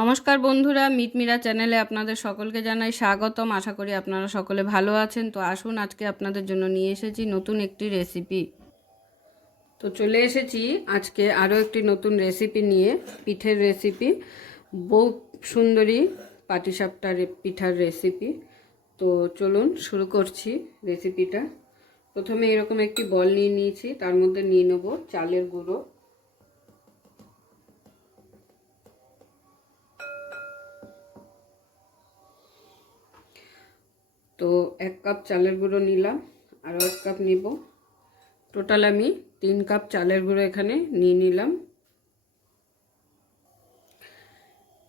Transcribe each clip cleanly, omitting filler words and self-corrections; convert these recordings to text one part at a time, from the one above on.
নমস্কার বন্ধুরা, মিটমিরা চ্যানেলে আপনাদের সকলকে জানাই স্বাগতম। আশা করি আপনারা সকলে ভালো আছেন। তো আসুন, আজকে আপনাদের জন্য নিয়ে এসেছি নতুন একটি রেসিপি। তো চলে এসেছি আজকে আরও একটি নতুন রেসিপি নিয়ে, পিঠের রেসিপি, বউ সুন্দরী পাটিসাপটা পিঠার রেসিপি। তো চলুন শুরু করছি রেসিপিটা। প্রথমে এরকম একটি বল নিয়ে নিয়েছি, তার মধ্যে নিয়ে নেব চালের গুঁড়ো। তো 1 কাপ চালের গুঁড়ো নিলাম, আরও 1 কাপ নিব। টোটাল আমি 3 কাপ চালের গুঁড়ো এখানে নিয়ে নিলাম।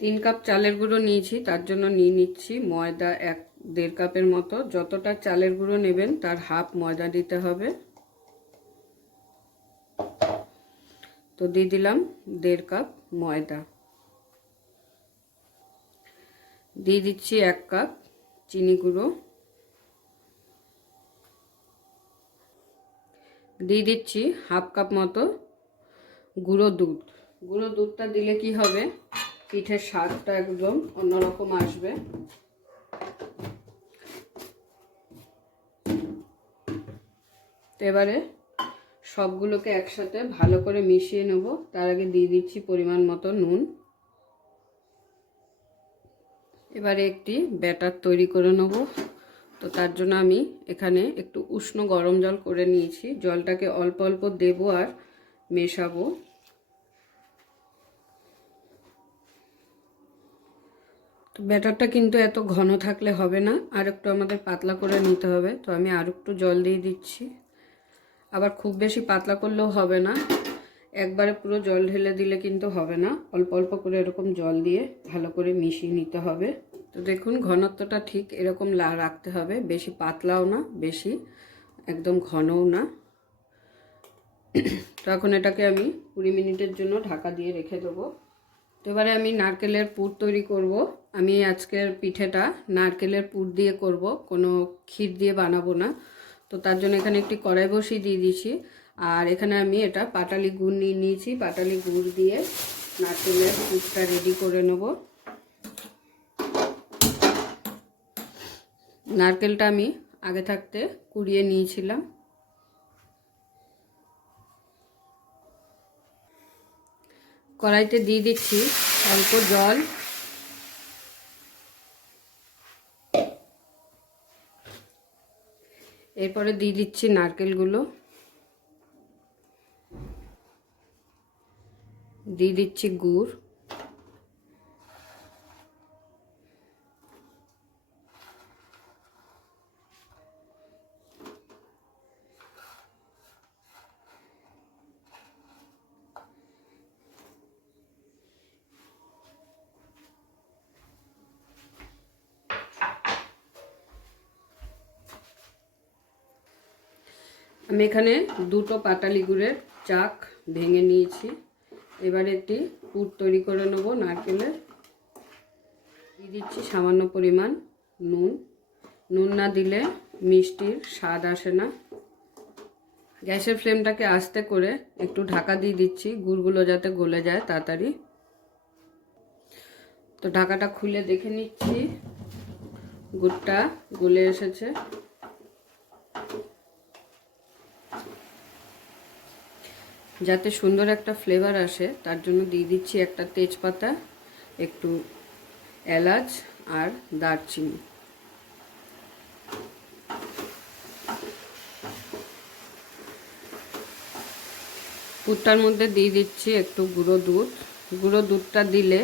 3 কাপ চালের গুঁড়ো নিয়েছি, তার জন্য নিয়ে নিচ্ছি ময়দা 1-1.5 কাপের মতো। যতটা চালের গুঁড়ো নেবেন তার হাফ ময়দা দিতে হবে। তো দিয়ে দিলাম 1.5 কাপ ময়দা। দিয়ে দিচ্ছি 1 কাপ চিনি গুঁড়ো। দিয়ে দিচ্ছি হাফ কাপ মতো গুঁড়ো দুধ। গুঁড়ো দুধটা দিলে কি হবে, পিঠের স্বাদটা একদম অন্যরকম আসবে। তো এবারে সবগুলোকে একসাথে ভালো করে মিশিয়ে নেব। তার আগে দিয়ে দিচ্ছি পরিমাণ মতো নুন। এবারে একটি ব্যাটার তৈরি করে নেব। তো তার জন্য আমি এখানে একটু উষ্ণ গরম জল করে নিয়েছি। জলটাকে অল্প অল্প দেব আর মেশাবো। তো ব্যাটারটা কিন্তু এত ঘন থাকলে হবে না, আর একটু আমাদের পাতলা করে নিতে হবে। তো আমি আর একটু জল দিয়ে দিচ্ছি। আবার খুব বেশি পাতলা করলেও হবে না, একবারে পুরো জল ঢেলে দিলে কিন্তু হবে না। অল্প অল্প করে এরকম জল দিয়ে ভালো করে মিশিয়ে নিতে হবে। তো দেখুন, ঘনত্বটা ঠিক এরকম রাখতে হবে, বেশি পাতলাও না, বেশি একদম ঘনও না। তো এখন এটাকে আমি 20 মিনিটের জন্য ঢাকা দিয়ে রেখে দেবো। তো এবারে আমি নারকেলের পুর তৈরি করব। আমি আজকের পিঠেটা নারকেলের পুর দিয়ে করব, কোনো ক্ষীর দিয়ে বানাবো না। তো তার জন্য এখানে একটি কড়াই বসিয়ে দিয়ে দিয়েছি, আর এখানে আমি এটা পাটালি গুড় নিয়ে নিয়েছি। পাটালি গুড় দিয়ে নারকেলের পুরটা রেডি করে নেব। নারকেলটা আমি আগে থাকতে কুড়িয়ে নিয়েছিলাম। কড়াইতে দিয়ে দিচ্ছি অল্প জল। এরপরে দিয়ে দিচ্ছি নারকেলগুলো, দিয়ে দিচ্ছি গুড়, আমি এখানে 2টো পাটালি গুড়ের চাক ভেঙে নিয়েছি। এবারে একটি পুর তৈরি করে নেব নারকেলের। দিয়ে দিচ্ছি সামান্য পরিমাণ নুন। নুন না দিলে মিষ্টির স্বাদ আসে না। গ্যাসের ফ্লেমটাকে আস্তে করে একটু ঢাকা দিয়ে দিচ্ছি, গুড়গুলো যাতে গলে যায় তাড়াতাড়ি। তো ঢাকাটা খুলে দেখে নিচ্ছি, গুড়টা গলে এসেছে। যাতে সুন্দর একটা ফ্লেভার আসে তার জন্য দিয়ে দিচ্ছি একটা তেজপাতা, একটু এলাচ আর দারচিনি। পুরটার মধ্যে দিয়ে দিচ্ছি একটু গুঁড়ো দুধ। গুঁড়ো দুধটা দিলে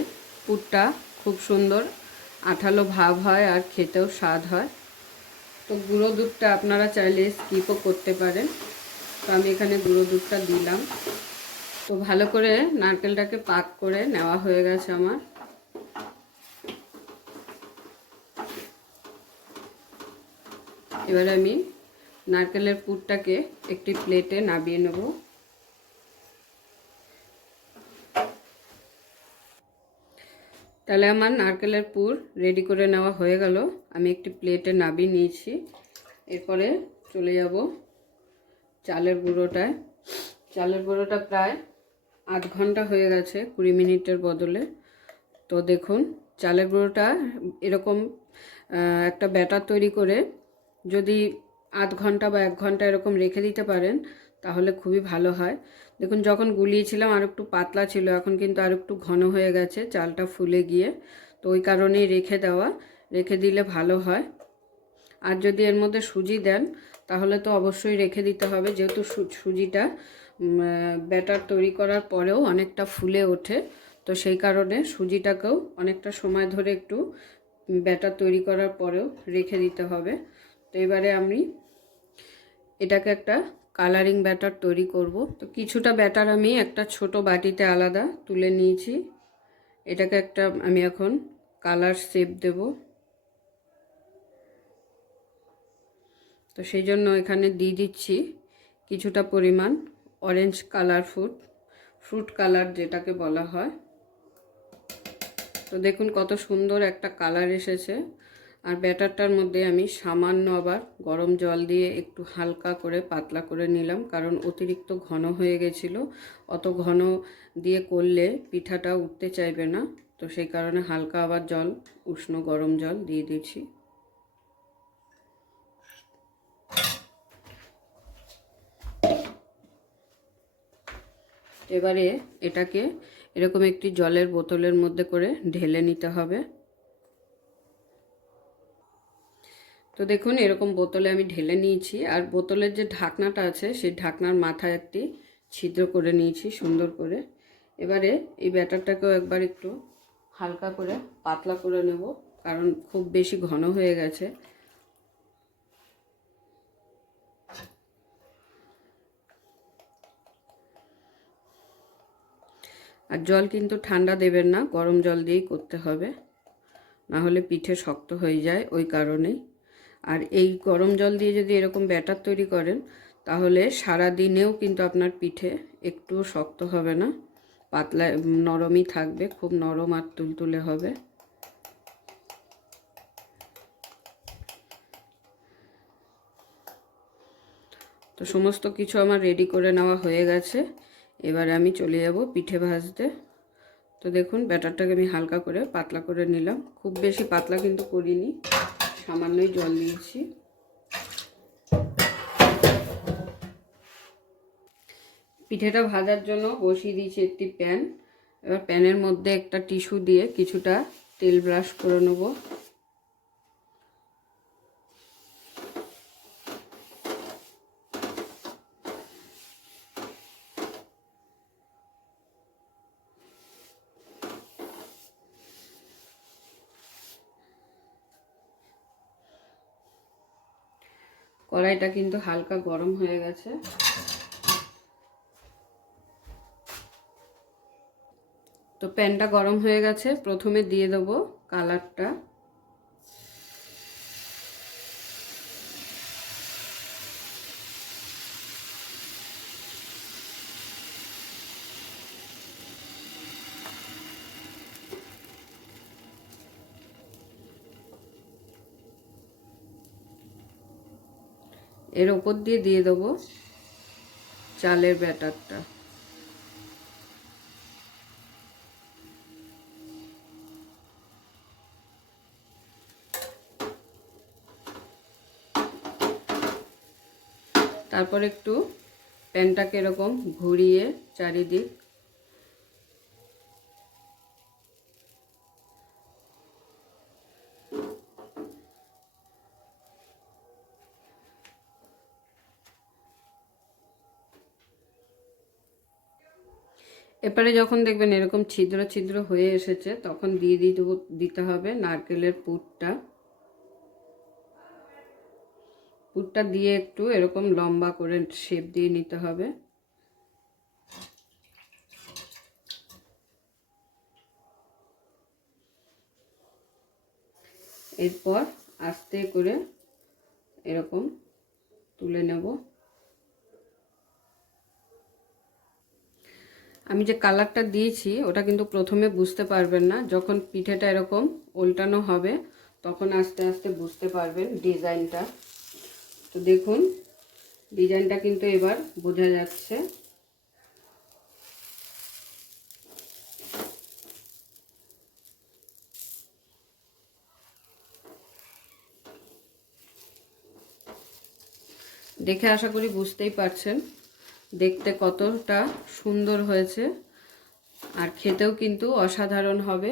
পুরটা খুব সুন্দর আঠালো ভাব হয় আর খেতেও স্বাদ হয়। তো গুঁড়ো দুধটা আপনারা চাইলে স্কিপও করতে পারেন। তো আমি এখানে গুঁড়ো দুধটা দিলাম। তো ভালো করে নারকেলটাকে পাক করে নেওয়া হয়ে গেছে আমার। এবারে আমি নারকেলের পুরটাকে একটি প্লেটে নামিয়ে নেব। তাহলে আমার নারকেলের পুর রেডি করে নেওয়া হয়ে গেল। আমি একটি প্লেটে নামিয়ে নিয়েছি। এরপরে চলে যাব চালের গুঁড়োটায়। চালের গুঁড়োটা প্রায় 8 ঘন্টা হয়ে গেছে, 20 মিনিটের বদলে। তো দেখুন চালের গুঁড়োটা এরকম একটা ব্যাটার তৈরি করে যদি আধ ঘন্টা বা 1 ঘন্টা এরকম রেখে দিতে পারেন তাহলে খুবই ভালো হয়। দেখুন যখন গুলিয়েছিলাম আর একটু পাতলা ছিল, এখন কিন্তু আর একটু ঘন হয়ে গেছে চালটা ফুলে গিয়ে। তো ওই কারণেই রেখে দিলে ভালো হয়। আর যদি এর মধ্যে সুজি দেন তাহলে তো অবশ্যই রেখে দিতে হবে, যেহেতু সুজিটা ব্যাটার তৈরি করার পরেও অনেকটা ফুলে ওঠে। তো সেই কারণে সুজিটাকেও অনেকটা সময় ধরে একটু ব্যাটার তৈরি করার পরেও রেখে দিতে হবে। তো এবারে আমি এটাকে একটা কালারিং ব্যাটার তৈরি করব। তো কিছুটা ব্যাটার আমি একটা ছোট বাটিতে আলাদা তুলে নিয়েছি। এটাকে আমি এখন কালার শেপ দেব। তো সেই জন্য এখানে দিয়ে দিচ্ছি কিছুটা পরিমাণ অরেঞ্জ কালার ফ্রুট কালার যেটাকে বলা হয়। তো দেখুন কত সুন্দর একটা কালার এসেছে। আর ব্যাটারটার মধ্যে আমি সামান্য আবার গরম জল দিয়ে একটু হালকা করে পাতলা করে নিলাম, কারণ অতিরিক্ত ঘন হয়ে গেছিলো। অত ঘন দিয়ে করলে পিঠাটা উঠতে চাইবে না। তো সেই কারণে হালকা আবার উষ্ণ গরম জল দিয়ে দিচ্ছি। এবারে এটাকে এরকম একটি জলের বোতলের মধ্যে করে ঢেলে নিতে হবে। তো দেখুন এরকম বোতলে আমি ঢেলে নিয়েছি। আর বোতলের যে ঢাকনাটা আছে সেই ঢাকনার মাথায় একটি ছিদ্র করে নিয়েছি সুন্দর করে। এবারে এই ব্যাটারটাকেও একবার একটু হালকা করে পাতলা করে নেব, কারণ খুব বেশি ঘন হয়ে গেছে। আর জল কিন্তু ঠান্ডা দেবেন না, গরম জল দিয়েই করতে হবে, না হলে পিঠে শক্ত হয়ে যায় ওই কারণেই। আর এই গরম জল দিয়ে যদি এরকম ব্যাটার তৈরি করেন তাহলে সারা দিনেও কিন্তু আপনার পিঠে একটুও শক্ত হবে না, পাতলা নরমই থাকবে, খুব নরম আর তুলতুলে হবে। তো সমস্ত কিছু আমার রেডি করে নেওয়া হয়ে গেছে। এবারে আমি চলে যাব পিঠে ভাজতে। তো দেখুন ব্যাটারটাকে আমি হালকা করে পাতলা করে নিলাম, খুব বেশি পাতলা কিন্তু করিনি, সামান্যই জল দিয়েছি। পিঠেটা ভাজার জন্য বসিয়ে দিয়েছি একটি প্যান। এবার প্যানের মধ্যে একটা টিস্যু দিয়ে কিছুটা তেল ব্রাশ করে নেব। কড়াইটা কিন্তু হালকা গরম হয়ে গেছে। তো প্যানটা গরম হয়ে গেছে, প্রথমে দিয়ে দেবো কালারটা। এর ওপর দিয়ে দেবো চালের ব্যাটারটা। তারপর একটু প্যানটাকে এরকম ঘুরিয়ে চারিদিক এবারে যখন দেখবেন এরকম ছিদ্র ছিদ্র হয়ে এসেছে তখন দিতে হবে নারকেলের পুরটা দিয়ে একটু এরকম লম্বা করে শেপ দিয়ে নিতে হবে। এরপর আস্তে করে এরকম তুলে নেব। আমি যে কালারটা দিয়েছি ওটা কিন্তু প্রথমে বুঝতে পারবেন না, যখন পিঠেটা এরকম উল্টানো হবে তখন আস্তে আস্তে বুঝতে পারবেন ডিজাইনটা। তো দেখুন ডিজাইনটা কিন্তু এবার বোঝা যাচ্ছে। দেখে আশা করি বুঝতেই পারছেন দেখতে কতটা সুন্দর হয়েছে, আর খেতেও কিন্তু অসাধারণ হবে,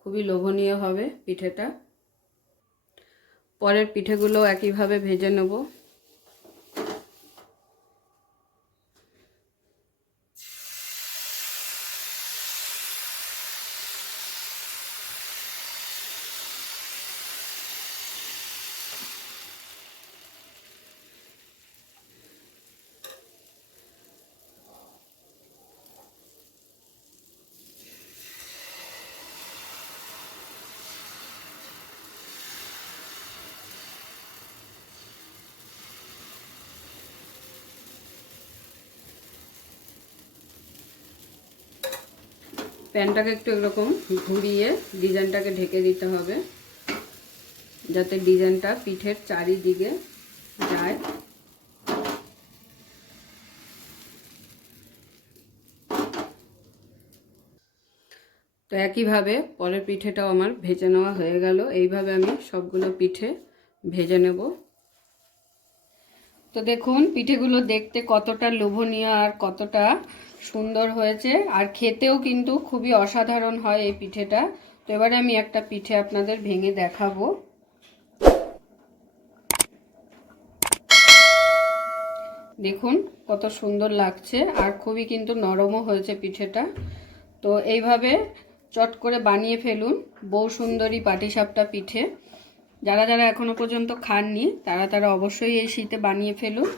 খুবই লোভনীয় হবে পিঠেটা। পরের পিঠেগুলো একইভাবে ভেজে নেব। প্যানটাকে একটু এরকম ঘুরিয়ে ডিজাইনটাকে ঢেকে দিতে হবে, যাতে ডিজাইনটা পিঠের চারিদিকে যায়। তো একইভাবে পরের পিঠেটাও আমার ভেজে নেওয়া হয়ে গেল। এইভাবে আমি সবগুলো পিঠে ভেজে নেব। তো দেখুন পিঠেগুলো দেখতে কতটা লোভনীয় আর কতটা সুন্দর হয়েছে, আর খেতেও কিন্তু খুবই অসাধারণ হয় এই পিঠেটা। তো এবারে আমি একটা পিঠে আপনাদের ভেঙে দেখাবো। দেখুন কত সুন্দর লাগছে, আর খুবই কিন্তু নরমও হয়েছে পিঠেটা। তো এইভাবে চট করে বানিয়ে ফেলুন বউ সুন্দরী পাটিসাপটা পিঠে। যারা যারা এখনো পর্যন্ত খাননি তারা অবশ্যই এই শীতে বানিয়ে ফেলুন।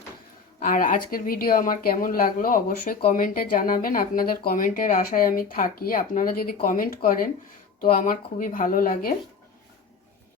আর আজকের ভিডিও আমার কেমন লাগলো অবশ্যই কমেন্টে জানাবেন। আপনাদের কমেন্টের আশায় আমি থাকি। আপনারা যদি কমেন্ট করেন তো আমার খুবই ভালো লাগে।